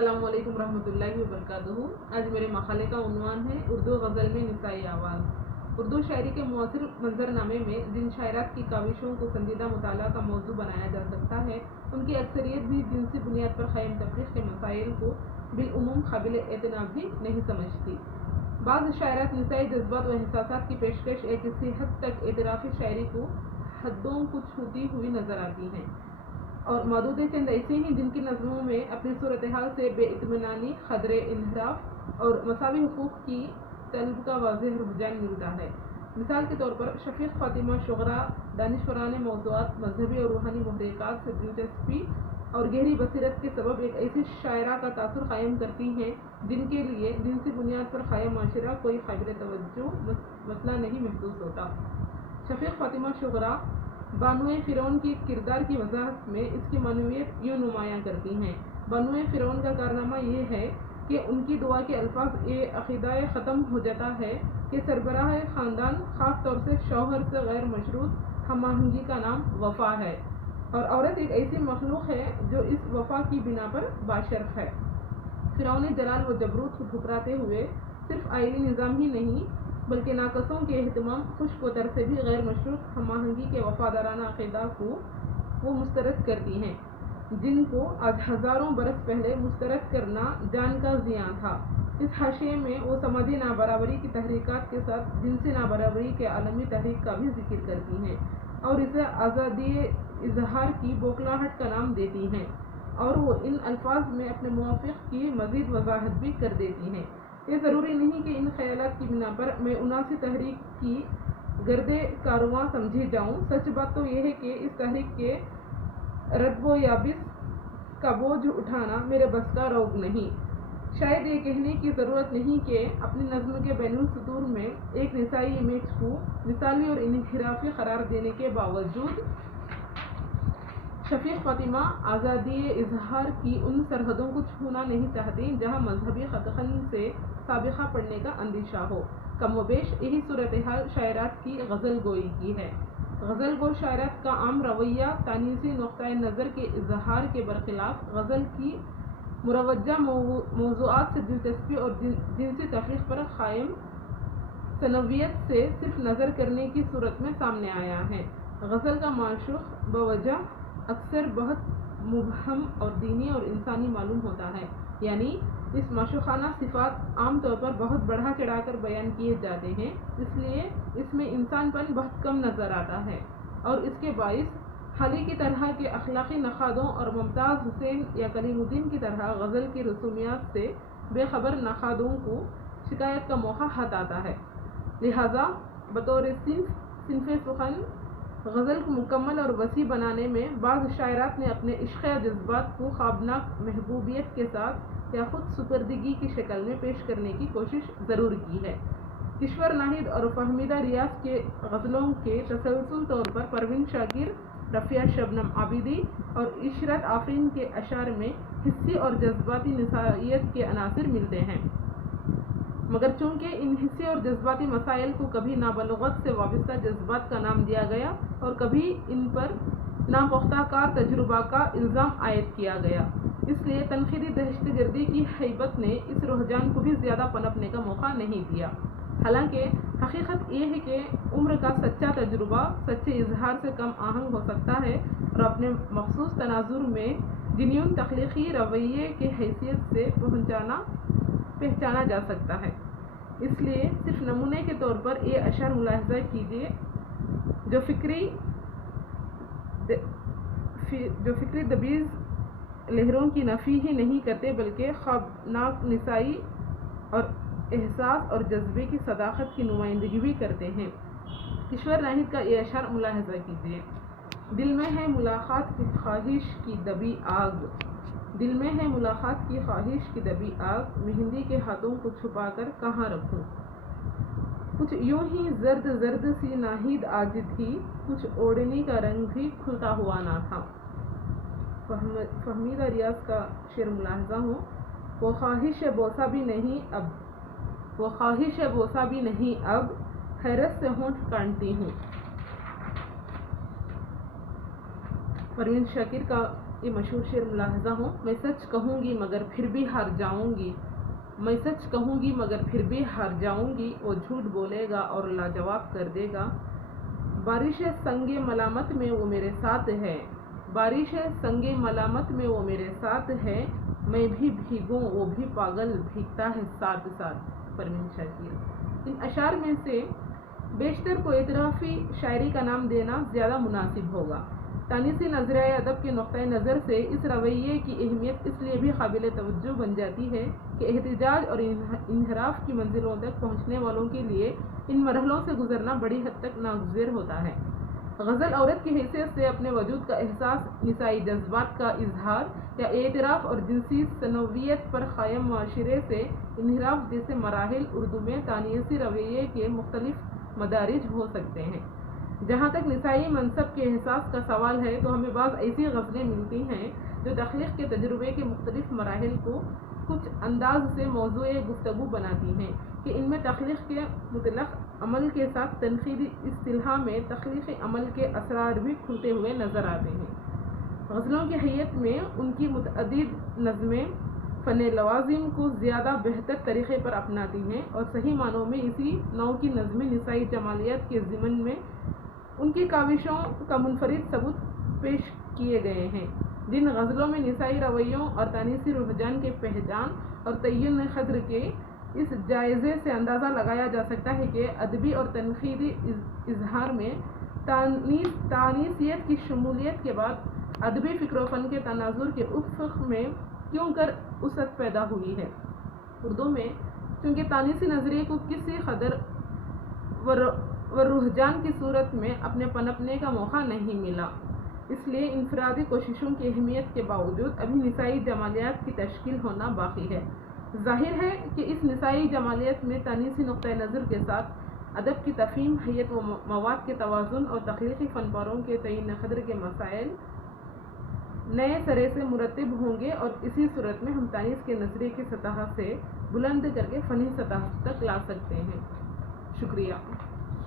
السلام علیکم ورحمۃ اللہ وبرکاتہ۔ آج میرے مقالے کا عنوان ہے اردو غزل میں نسائی آواز۔ اردو شاعری کے معاصر منظرنامے میں جن شاعرات کی کاوشوں کو سنجیدہ مطالعہ کا موضوع بنایا جا سکتا ہے، ان کی اکثریت بھی جنسی بنیاد پر قائم تفریق کے مسائل کو بالعموم قابل اعتناب بھی نہیں سمجھتی۔ بعض شاعرات نسائی جذبات و احساسات کی پیشکش ایک کسی حد تک اعترافی شاعری کو حدوں کو چھوتی ہوئی نظر آتی ہیں، اور معدود چند ایسے ہیں جن کی نظموں میں اپنی صورتحال سے بے اطمینانی، خطرے انحراف اور مساوی حقوق کی طلب کا واضح رجحان ملتا ہے۔ مثال کے طور پر شفیق فاطمہ شغرا دانشورانہ موضوعات، مذہبی اور روحانی محرکات سے دلچسپی اور گہری بصیرت کے سبب ایک ایسی شاعرہ کا تاثر قائم کرتی ہیں جن کے لیے جنسی بنیاد پر قائم معاشرہ کوئی قابل توجہ مسئلہ نہیں محسوس ہوتا۔ شفیق فاطمہ شغرا بانوئے فرعون کی کردار کی وضاحت میں اس کی معنویت یوں نمایاں کرتی ہیں۔ بانوئے فرعون کا کارنامہ یہ ہے کہ ان کی دعا کے الفاظ یہ عقیدہ ختم ہو جاتا ہے کہ سربراہ خاندان، خاص طور سے شوہر سے غیر مشروط ہم آہنگی کا نام وفا ہے، اور عورت ایک ایسی مخلوق ہے جو اس وفا کی بنا پر باشرف ہے۔ فرعون جلال و جبروت کو ٹھکراتے ہوئے صرف آئلی نظام ہی نہیں بلکہ ناقصوں کے اہتمام، خشک و تر سے بھی غیر مشروط ہم آہنگی کے وفادارانہ عقیدہ کو وہ مسترد کرتی ہیں، جن کو آج ہزاروں برس پہلے مسترد کرنا جان کا زیاں تھا۔ اس حاشیے میں وہ سماجی نابرابری کی تحریکات کے ساتھ جنسی نابرابری کے عالمی تحریک کا بھی ذکر کرتی ہیں، اور اسے آزادی اظہار کی بوکھلاہٹ کا نام دیتی ہیں، اور وہ ان الفاظ میں اپنے موافق کی مزید وضاحت بھی کر دیتی ہیں۔ یہ ضروری نہیں کہ ان خیالات کی بنا پر میں 79 تحریک کی گردِ کارواں سمجھی جاؤں۔ سچ بات تو یہ ہے کہ اس تحریک کے رطب و یابس کا بوجھ اٹھانا میرے بس کا روگ نہیں۔ شاید یہ کہنے کی ضرورت نہیں کہ اپنی نظم کے بین السطور میں ایک نسائی امیج کو مثالی اور انحرافی قرار دینے کے باوجود شفیق فاطمہ آزادی اظہار کی ان سرحدوں کو چھونا نہیں چاہتی جہاں مذہبی قدغن سے سابقہ پڑنے کا اندیشہ ہو۔ کم و بیش یہی صورتحال شاعرات کی غزل گوئی کی ہے۔ غزل گو شاعرات کا عام رویہ تانیثی نقطۂ نظر کے اظہار کے برخلاف غزل کی مروجہ موضوعات سے دلچسپی اور جنسی تفریق پر قائم ثنویت سے صرف نظر کرنے کی صورت میں سامنے آیا ہے۔ غزل کا معشوق بوجہ اکثر بہت مبہم اور دینی اور انسانی معلوم ہوتا ہے، یعنی اس معشوقانہ صفات عام طور پر بہت بڑھا چڑھا کر بیان کیے جاتے ہیں، اس لیے اس میں انسان پن بہت کم نظر آتا ہے، اور اس کے باعث حالی کی طرح کے اخلاقی نقادوں اور ممتاز حسین یا کلیم الدین کی طرح غزل کی رسومیات سے بے خبر نقادوں کو شکایت کا موقع ہاتھ آتا ہے۔ لہٰذا بطور صنف سخن غزل کو مکمل اور وسیع بنانے میں بعض شاعرات نے اپنے عشق یا جذبات کو خوابناک محبوبیت کے ساتھ یا خود سپردگی کی شکل میں پیش کرنے کی کوشش ضرور کی ہے۔ کشور ناہید اور فہمیدہ ریاض کے غزلوں کے تسلسل طور پر پروین شاکر، رفیہ شبنم عابدی اور عشرت آفرین کے اشعار میں حسی اور جذباتی نسائیت کے عناصر ملتے ہیں، مگر چونکہ ان حسی اور جذباتی مسائل کو کبھی نابلغت سے وابستہ جذبات کا نام دیا گیا اور کبھی ان پر ناپختہ کار تجربہ کا الزام عائد کیا گیا، اس لیے تنقیدی دہشت گردی کی ہیبت نے اس رجحان کو بھی زیادہ پنپنے کا موقع نہیں دیا۔ حالانکہ حقیقت یہ ہے کہ عمر کا سچا تجربہ سچے اظہار سے کم آہنگ ہو سکتا ہے اور اپنے مخصوص تناظر میں جنون تخلیقی رویے کی حیثیت سے پہچانا جا سکتا ہے۔ اس لیے صرف نمونے کے طور پر یہ اشعار ملاحظہ کیجیے جو فکری دبیز لہروں کی نفی ہی نہیں کرتے بلکہ خوابناک نسائی اور احساس اور جذبے کی صداقت کی نمائندگی بھی کرتے ہیں۔ کشور ناہید کا یہ اشعار ملاحظہ کیجیے۔ دل میں ہے ملاقات کی خواہش کی دبی آگ، دل میں ہے ملاقات کی خواہش کی دبی آگ، مہندی کے ہاتھوں کو چھپا کر کہاں رکھوں، کچھ یوں ہی زرد زرد سی ناہید آج تھی، کچھ اوڑھنی کا رنگ بھی کھلتا ہوا نہ تھا۔ فہمیدہ ریاض کا شعر ملاحظہ ہو۔ وہ خواہش بوسہ بھی نہیں اب، وہ خواہش بوسہ بھی نہیں اب، حیرت سے ہونٹ کاٹتی ہوں۔ پروین شاکر کا یہ مشہور شعر ملاحظہ ہوں، میں سچ کہوں گی مگر پھر بھی ہار جاؤں گی، میں سچ کہوں گی مگر پھر بھی ہار جاؤں گی، وہ جھوٹ بولے گا اور لاجواب کر دے گا، بارش سنگ ملامت میں وہ میرے ساتھ ہے، بارش سنگ ملامت میں وہ میرے ساتھ ہے، میں بھی بھیگوں وہ بھی پاگل بھیگتا ہے ساتھ ساتھ۔ پروین شاکر۔ ان اشعار میں سے بیشتر کو اعترافی شاعری کا نام دینا زیادہ مناسب ہوگا۔ تانیسی نظریہ ادب کے نقطۂ نظر سے اس رویے کی اہمیت اس لیے بھی قابل توجہ بن جاتی ہے کہ احتجاج اور انحراف کی منزلوں تک پہنچنے والوں کے لیے ان مرحلوں سے گزرنا بڑی حد تک ناگزیر ہوتا ہے۔ غزل عورت کی حیثیت سے اپنے وجود کا احساس، نسائی جذبات کا اظہار یا اعتراف اور جنسی تنوعیت پر قائم معاشرے سے انحراف جیسے مراحل اردو میں تانیسی رویے کے مختلف مدارج ہو سکتے ہیں۔ جہاں تک نسائی منصب کے احساس کا سوال ہے تو ہمیں بعض ایسی غزلیں ملتی ہیں جو تخلیق کے تجربے کے مختلف مراحل کو کچھ انداز سے موضوع گفتگو بناتی ہیں کہ ان میں تخلیق کے مطلق عمل کے ساتھ تنقیدی اصطلاح میں تخلیقی عمل کے اسرار بھی کھلتے ہوئے نظر آتے ہیں۔ غزلوں کی حیت میں ان کی متعدد نظمیں فن لوازم کو زیادہ بہتر طریقے پر اپناتی ہیں اور صحیح معنوں میں اسی نوع کی نظمیں نسائی جمالیات کے ضمن میں ان کی کاوشوں کا منفرد ثبوت پیش کیے گئے ہیں۔ جن غزلوں میں نسائی رویوں اور تانیسی رجحان کے پہچان اور تعین قدر کے اس جائزے سے اندازہ لگایا جا سکتا ہے کہ ادبی اور تنقیدی اظہار میں تانیسیت کی شمولیت کے بعد ادبی فکر و فن کے تناظر کے افق میں کیوں کر وسعت پیدا ہوئی ہے۔ اردو میں چونکہ تانیسی نظریے کو کسی قدر و رجحان کی صورت میں اپنے پنپنے کا موقع نہیں ملا، اس لیے انفرادی کوششوں کی اہمیت کے باوجود ابھی نسائی جمالیات کی تشکیل ہونا باقی ہے۔ ظاہر ہے کہ اس نسائی جمالیت میں تانیسی نقطۂ نظر کے ساتھ ادب کی تفہیم، حیت و مواد کے توازن اور تخلیقی فن پاروں کے تعین قدر کے مسائل نئے سرے سے مرتب ہوں گے اور اسی صورت میں ہم تانیس کے نظریے کی سطح سے بلند کر کے فنی سطح تک لا سکتے ہیں۔ شکریہ۔